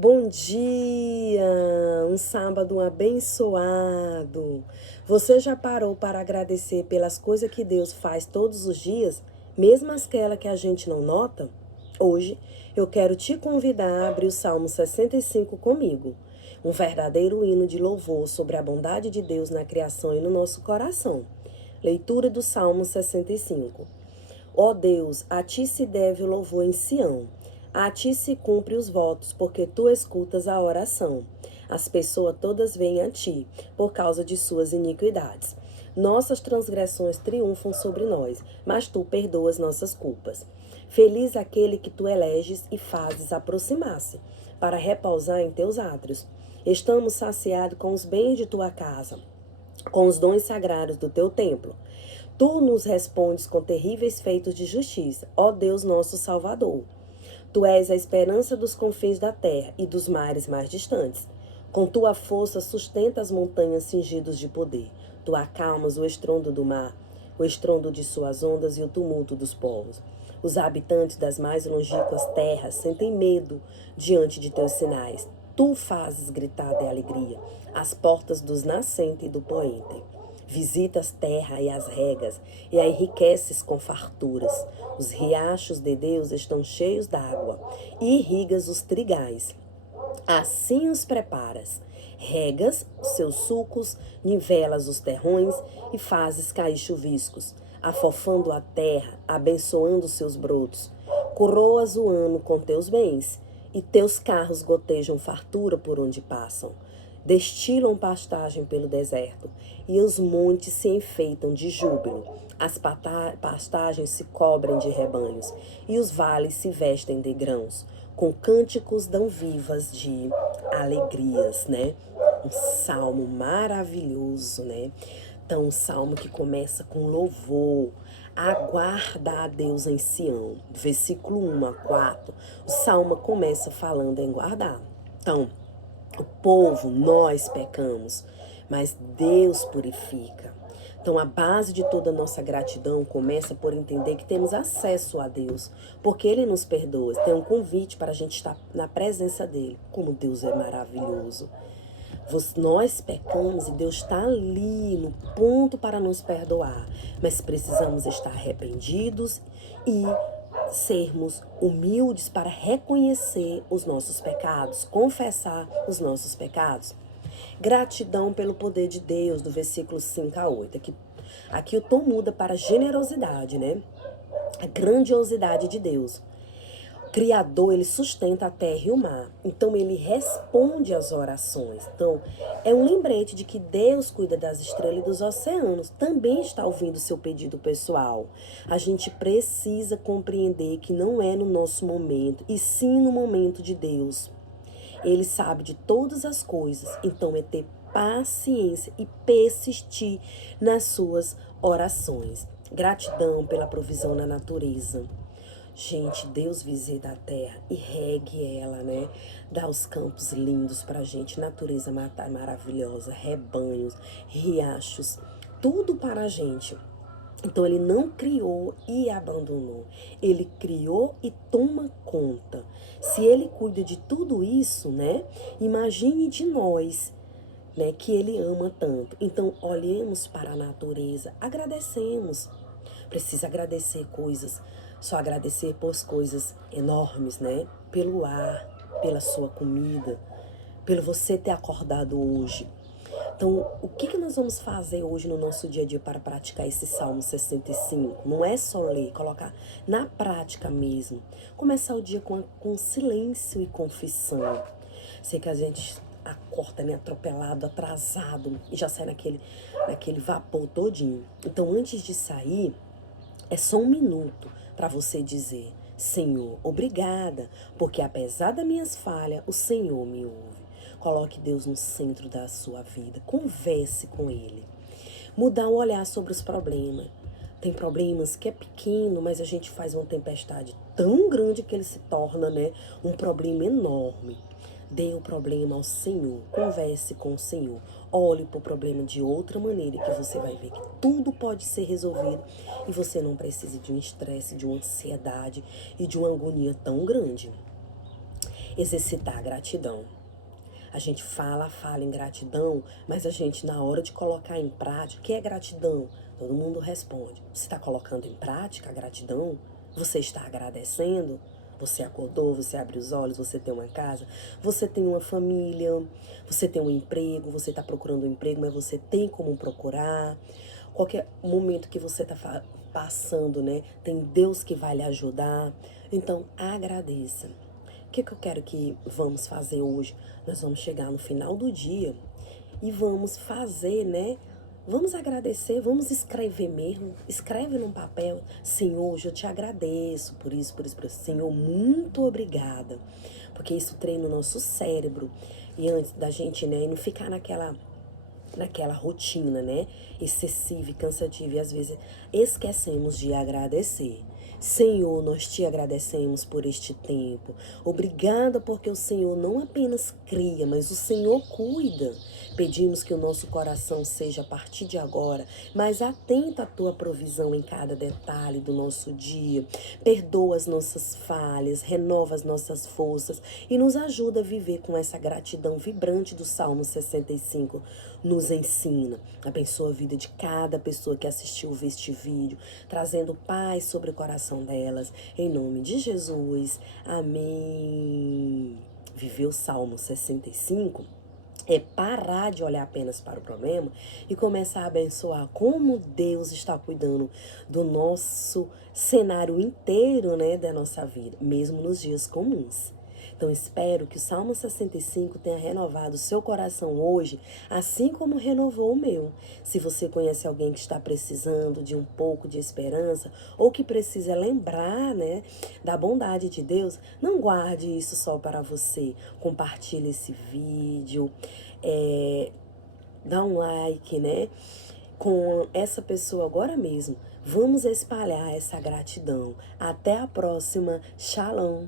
Bom dia! Um sábado abençoado. Você já parou para agradecer pelas coisas que Deus faz todos os dias, mesmo aquelas que a gente não nota? Hoje eu quero te convidar a abrir o Salmo 65 comigo. Um verdadeiro hino de louvor sobre a bondade de Deus na criação e no nosso coração. Leitura do Salmo 65. Ó Deus, a ti se deve o louvor em Sião. A ti se cumpre os votos, porque tu escutas a oração. As pessoas todas vêm a ti, por causa de suas iniquidades. Nossas transgressões triunfam sobre nós, mas tu perdoas nossas culpas. Feliz aquele que tu eleges e fazes aproximar-se, para repousar em teus átrios. Estamos saciados com os bens de tua casa, com os dons sagrados do teu templo. Tu nos respondes com terríveis feitos de justiça, ó Deus nosso Salvador. Tu és a esperança dos confins da terra e dos mares mais distantes. Com tua força sustenta as montanhas cingidas de poder. Tu acalmas o estrondo do mar, o estrondo de suas ondas e o tumulto dos povos. Os habitantes das mais longínquas terras sentem medo diante de teus sinais. Tu fazes gritar de alegria as portas dos nascentes e do poente. Visitas terra e as regas, e a enriqueces com farturas. Os riachos de Deus estão cheios d'água, e irrigas os trigais. Assim os preparas. Regas os seus sucos, nivelas os terrões e fazes cair chuviscos, afofando a terra, abençoando seus brotos. Coroas o ano com teus bens, e teus carros gotejam fartura por onde passam. Destilam pastagem pelo deserto, e os montes se enfeitam de júbilo. As pastagens se cobrem de rebanhos, e os vales se vestem de grãos. Com cânticos dão vivas de alegrias, né? Um salmo maravilhoso, né? Então, um salmo que começa com louvor. Aguarda a Deus em Sião. Versículo 1 a 4. O salmo começa falando em guardar. Então, o povo, nós pecamos, mas Deus purifica. Então, a base de toda a nossa gratidão começa por entender que temos acesso a Deus, porque Ele nos perdoa. Tem um convite para a gente estar na presença dEle. Como Deus é maravilhoso. Nós pecamos e Deus está ali no ponto para nos perdoar, mas precisamos estar arrependidos e sermos humildes para reconhecer os nossos pecados, confessar os nossos pecados. Gratidão pelo poder de Deus, do versículo 5 a 8. Aqui o tom muda para generosidade, né? A grandiosidade de Deus. O Criador, ele sustenta a terra e o mar. Então, ele responde às orações. Então, é um lembrete de que Deus cuida das estrelas e dos oceanos. Também está ouvindo o seu pedido pessoal. A gente precisa compreender que não é no nosso momento, e sim no momento de Deus. Ele sabe de todas as coisas. Então, é ter paciência e persistir nas suas orações. Gratidão pela provisão na natureza. Gente, Deus visita a terra e regue ela, né? Dá os campos lindos pra gente, natureza maravilhosa, rebanhos, riachos, tudo para a gente. Então, ele não criou e abandonou. Ele criou e toma conta. Se ele cuida de tudo isso, né? Imagine de nós, né? Que ele ama tanto. Então, olhemos para a natureza, agradecemos. Precisa agradecer coisas, só agradecer por coisas enormes, né? Pelo ar, pela sua comida, pelo você ter acordado hoje. Então, o que nós vamos fazer hoje no nosso dia a dia para praticar esse Salmo 65? Não é só ler, colocar na prática mesmo. Começar o dia com silêncio e confissão. Sei que a gente acorda, né, atropelado, atrasado, e já sai naquele vapor todinho. Então, antes de sair, é só um minuto para você dizer: Senhor, obrigada, porque apesar das minhas falhas, o Senhor me ouve. Coloque Deus no centro da sua vida, converse com Ele. Mudar o olhar sobre os problemas. Tem problemas que é pequeno, mas a gente faz uma tempestade tão grande que ele se torna, né, um problema enorme. Dê o problema ao Senhor, converse com o Senhor, olhe para o problema de outra maneira que você vai ver que tudo pode ser resolvido e você não precisa de um estresse, de uma ansiedade e de uma agonia tão grande. exercitar a gratidão. A gente fala em gratidão, mas a gente, na hora de colocar em prática, o que é gratidão? Todo mundo responde. Você está colocando em prática a gratidão? Você está agradecendo? Você acordou, você abre os olhos, você tem uma casa, você tem uma família, você tem um emprego, você está procurando um emprego, mas você tem como procurar. Qualquer momento que você está passando, né? Tem Deus que vai lhe ajudar. Então, agradeça. O que eu quero que vamos fazer hoje? Nós vamos chegar no final do dia e vamos fazer, né? Vamos agradecer, vamos escrever mesmo. Escreve num papel. Senhor, hoje eu te agradeço por isso, por isso, por isso. Senhor, muito obrigada. Porque isso treina o nosso cérebro. E antes da gente, né, não ficar naquela rotina, né, excessiva e cansativa, e às vezes esquecemos de agradecer. Senhor, nós te agradecemos por este tempo. Obrigada porque o Senhor não apenas cria, mas o Senhor cuida. Pedimos que o nosso coração seja a partir de agora mais atento à tua provisão em cada detalhe do nosso dia. Perdoa as nossas falhas, renova as nossas forças e nos ajuda a viver com essa gratidão vibrante do Salmo 65. Nos ensina. Abençoa a vida de cada pessoa que assistiu este vídeo, trazendo paz sobre o coração delas. Em nome de Jesus. Amém. Viver o Salmo 65 é parar de olhar apenas para o problema e começar a abençoar como Deus está cuidando do nosso cenário inteiro, né, da nossa vida, mesmo nos dias comuns. Então, espero que o Salmo 65 tenha renovado o seu coração hoje, assim como renovou o meu. Se você conhece alguém que está precisando de um pouco de esperança, ou que precisa lembrar, né, da bondade de Deus, não guarde isso só para você. Compartilhe esse vídeo, dá um like, né, com essa pessoa agora mesmo. Vamos espalhar essa gratidão. Até a próxima. Shalom.